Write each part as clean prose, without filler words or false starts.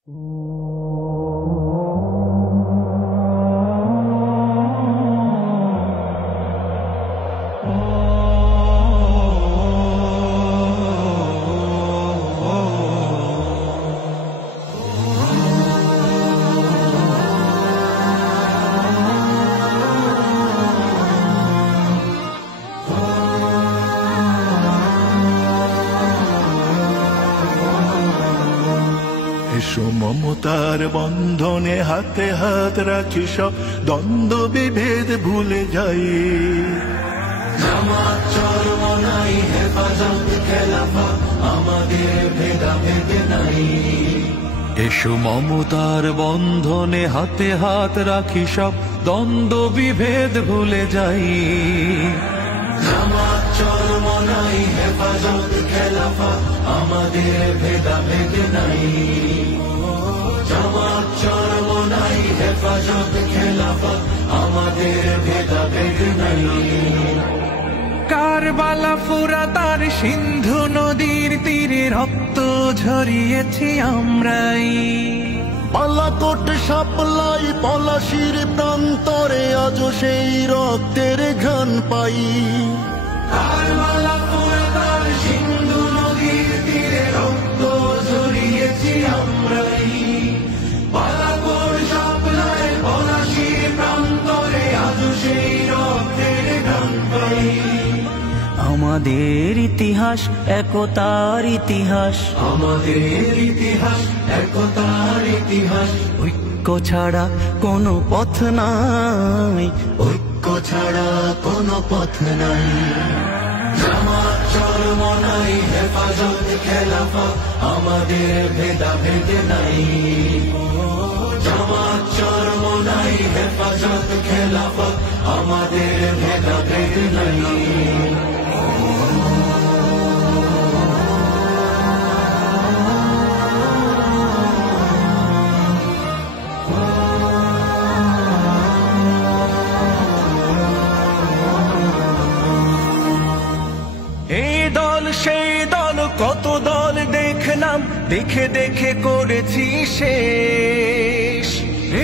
এসো মমতার বন্ধনে হাতে হাত রাখি, সব দ্বন্দ্ব বিভেদ ভুলে যাই। জামাত চরমনাই হেফাজত খেলাফত আমাদের ভেদাভেদ নাই। এসো মমতার বন্ধনে হাতে হাত রাখি, সব দ্বন্দ্ব বিভেদ ভুলে যাই। জামাত চরমনাই হেফাজত খেলাফত আমাদের ভেদাভেদ নাই। জামাত চরমনাই হেফাজত খেলাফত আমাদের ভেদাভেদ নাই। কারবালা ফুরাত আর সিন্ধু নদীর তীরে রক্ত ঝরিয়েছি আমরাই। বালাকোট সাপ্লাই পলাশির প্রান্তরে আজও সেই রক্তের ঘ্রাণ পাই। কারবালা ফুরাত আর সিন্ধু নদীর তীরে রক্ত ঝরিয়েছি আমরাই। বালাকোট সাপ্লাই পলাশির প্রান্তরে আজও সেই রক্তের ঘ্রাণ পাই। আমাদের ইতিহাস একতার ইতিহাস, আমাদের ইতিহাস একতার ইতিহাস। ঐক্য ছাড়া কোনো পথ নাই, ঐক্য ছাড়া কোনো পথ নাই। জামাত চরমনাই হেফাজত খেলাফত আমাদের ভেদাভেদ নাই। জামাত চরমনাই হেফাজত খেলাফত আমাদের ভেদাভেদ নাই। এই দল সেই দল কত দল দেখলাম, দেখে দেখে করেছি শেষ।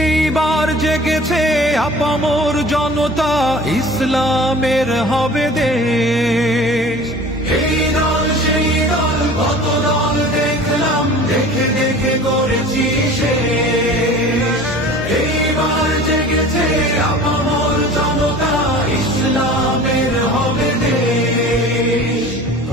এইবার জেগেছে আপামর জনতা, ইসলামের হবে দেশ। এই দল সেই দল কত দল দেখলাম, দেখে দেখে করেছি শেষ। এইবার জেগেছে আপামর জনতা, ইসলামের হবে দেশ।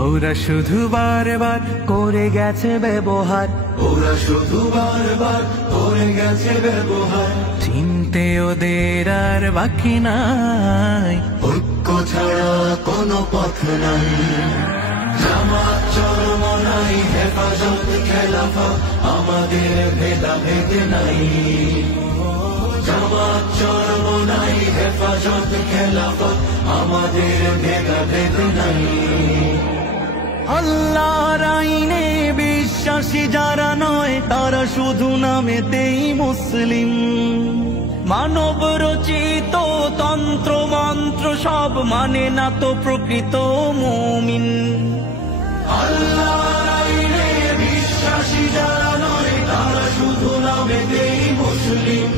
ওরা শুধু বারবার করে গেছে ব্যবহার, ওরা শুধু বারবার করে গেছে ব্যবহার। চিনতে ওদের আর বাকি নাই, ঐক্য ছাড়া কোনো পথ নাই। জামাত চরমনাই হেফাজত খেলাফত আমাদের ভেদাভেদ নাই। জামাত চরমনাই হেফাজত খেলাফত আমাদের ভেদাভেদ নাই। আল্লাহর আইনে বিশ্বাসী যারা নয়, তারা শুধু নামেতেই মুসলিম। মানব রচিত তন্ত্র মন্ত্র সব মানে না তো প্রকৃত মুমিন। আল্লাহর আইনে বিশ্বাসী যারা নয়, তারা শুধু নামেতেই মুসলিম।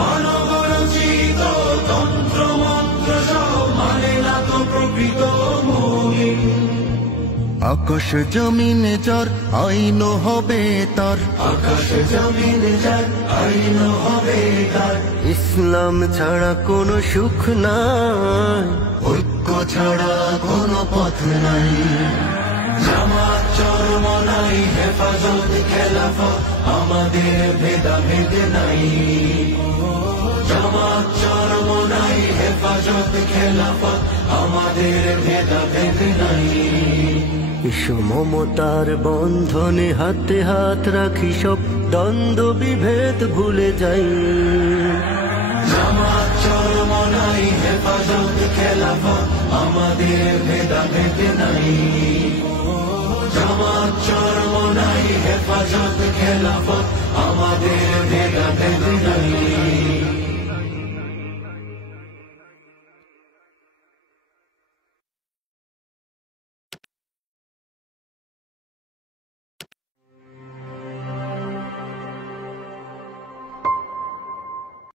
মানব রচিত তন্ত্র মন্ত্র সব মানে না তো প্রকৃত মুমিন। আকাশ জমিন যার আইন হবে তার, আকাশ জমিন যার আইন হবে তার। ইসলাম ছাড়া কোনো সুখ নাই, ঐক্য ছাড়া কোনো পথ নাই। জামাত চরমনাই হেফাজত খেলাফত আমাদের ভেদাভেদ নাই। জামাত চরমনাই হেফাজত খেলাফত আমাদের ভেদাভেদ নাই। এসো মমতার বন্ধনে হাতে হাত রাখি, সব দ্বন্দ্ব বিভেদ ভুলে যাই। জামাত চরমনাই হেফাজত খেলাফত আমাদের ভেদাভেদ নাই। জামাত চরমনাই হেফাজত খেলাফত আমাদের ভেদাভেদ নাই।